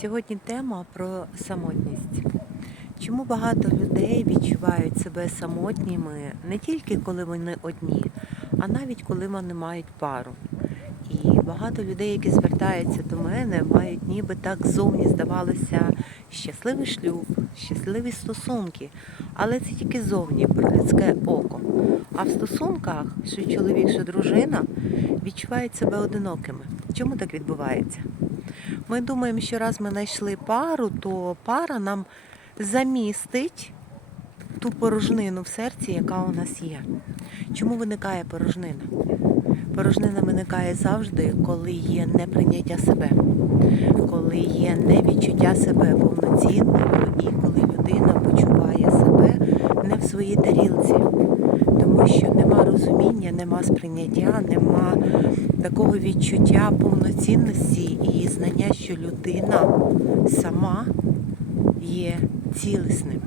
Сьогодні тема про самотність. Чому багато людей відчувають себе самотніми не тільки коли вони одні, а навіть коли вони мають пару. І багато людей, які звертаються до мене, мають ніби так зовні здавалося щасливий шлюб, щасливі стосунки. Але це тільки зовні про людське око. А в стосунках, що чоловік, що дружина, відчувають себе одинокими. Чому так відбувається? Ми думаємо, що раз ми знайшли пару, то пара нам замістить ту порожнину в серці, яка у нас є. Чому виникає порожнина? Порожнина виникає завжди, коли є неприйняття себе, коли є невідчуття себе повноцінною і коли людина почуває себе не в своїй тарілці. Розуміння, нема сприйняття, нема такого відчуття повноцінності і знання, що людина сама є цілісним.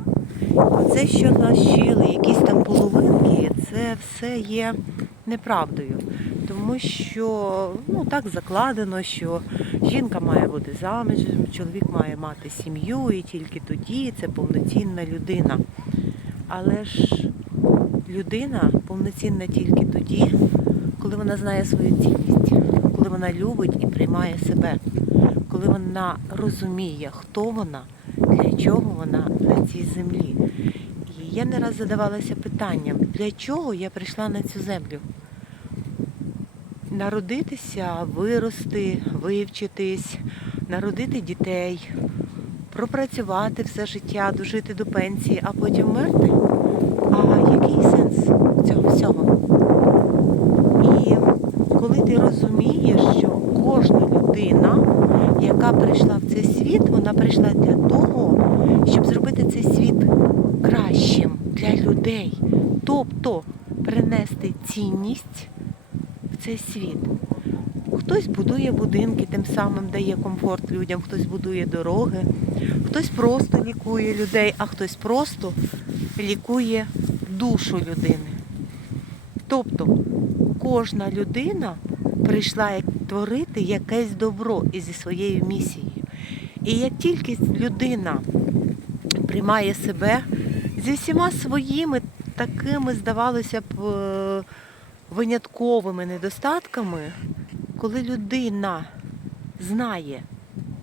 Оце, що нас вчили, якісь там половинки, це все є неправдою. Тому що ну так закладено, що жінка має бути заміжем, чоловік має мати сім'ю, і тільки тоді це повноцінна людина. Але ж людина повноцінна тільки тоді, коли вона знає свою цінність, коли вона любить і приймає себе, коли вона розуміє, хто вона, для чого вона на цій землі. І я не раз задавалася питанням, для чого я прийшла на цю землю? Народитися, вирости, вивчитись, народити дітей, пропрацювати все життя, дожити до пенсії, а потім вмерти. А який сенс цього всього? І коли ти розумієш, що кожна людина, яка прийшла в цей світ, вона прийшла для того, щоб зробити цей світ кращим для людей. Тобто принести цінність в цей світ. Хтось будує будинки, тим самим дає комфорт людям, хтось будує дороги, хтось просто лікує людей, а хтось просто лікує душу людини. Тобто кожна людина прийшла творити якесь добро і зі своєю місією. І як тільки людина приймає себе зі всіма своїми такими, здавалося б, е, винятковими недостатками, коли людина знає,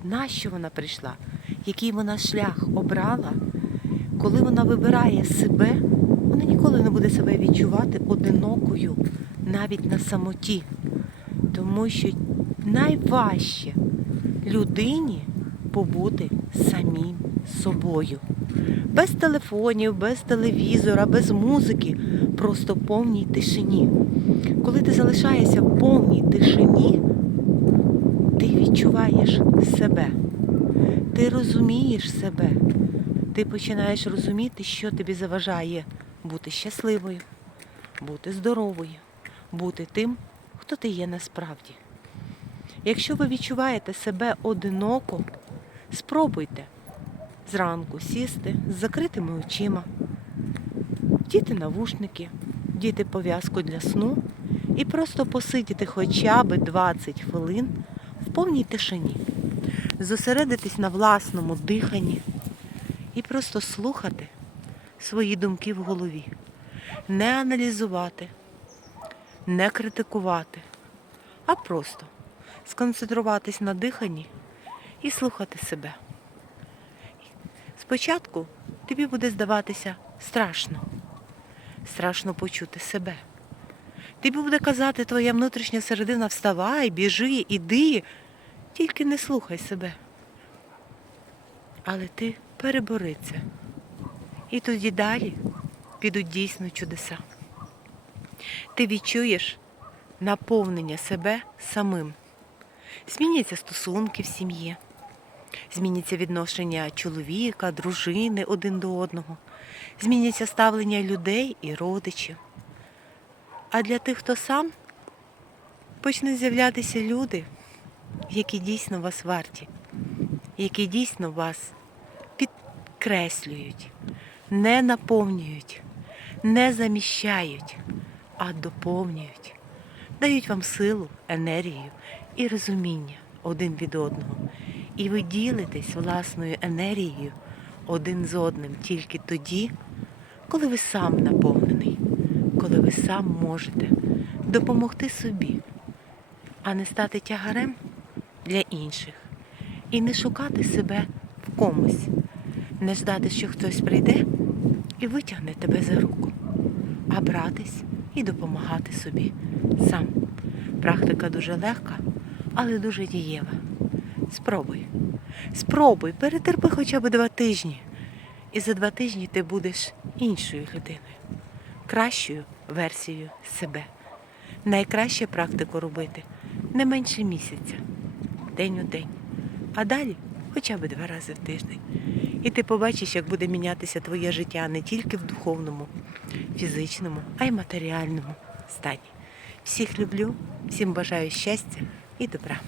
на що вона прийшла, який вона шлях обрала, коли вона вибирає себе, вона ніколи не буде себе відчувати одинокою навіть на самоті. Тому що найважче людині побути самим собою. Без телефонів, без телевізора, без музики, просто в повній тишині. Коли ти залишаєшся в повній тишині, ти відчуваєш себе, ти розумієш себе, ти починаєш розуміти, що тобі заважає бути щасливою, бути здоровою, бути тим, хто ти є насправді. Якщо ви відчуваєте себе одиноко, спробуйте зранку сісти з закритими очима, діти навушники, діти пов'язку для сну і просто посидіти хоча б 20 хвилин в повній тишині, зосередитись на власному диханні і просто слухати свої думки в голові, не аналізувати, не критикувати, а просто сконцентруватись на диханні і слухати себе. Спочатку тобі буде здаватися страшно, страшно почути себе. Тобі буде казати твоя внутрішня середина вставай, біжи, іди, тільки не слухай себе. Але ти перебори це. І тоді далі підуть дійсно чудеса. Ти відчуєш наповнення себе самим. Зміняться стосунки в сім'ї, зміняться відношення чоловіка, дружини один до одного, зміняться ставлення людей і родичів. А для тих, хто сам, почнуть з'являтися люди, які дійсно вас варті, які дійсно вас підкреслюють, не наповнюють, не заміщають, а доповнюють, дають вам силу, енергію і розуміння один від одного. І ви ділитесь власною енергією один з одним тільки тоді, коли ви сам наповнений, коли ви сам можете допомогти собі, а не стати тягарем для інших. І не шукати себе в комусь, не ждати, що хтось прийде і витягне тебе за руку, а братись і допомагати собі сам. Практика дуже легка, але дуже дієва. Спробуй. Спробуй, перетерпи хоча б два тижні. І за два тижні ти будеш іншою людиною, кращою версією себе. Найкраще практику робити не менше місяця, день у день, а далі хоча б два рази в тиждень. І ти побачиш, як буде мінятися твоє життя не тільки в духовному, фізичному, а й матеріальному стані. Всіх люблю, всім бажаю щастя і добра.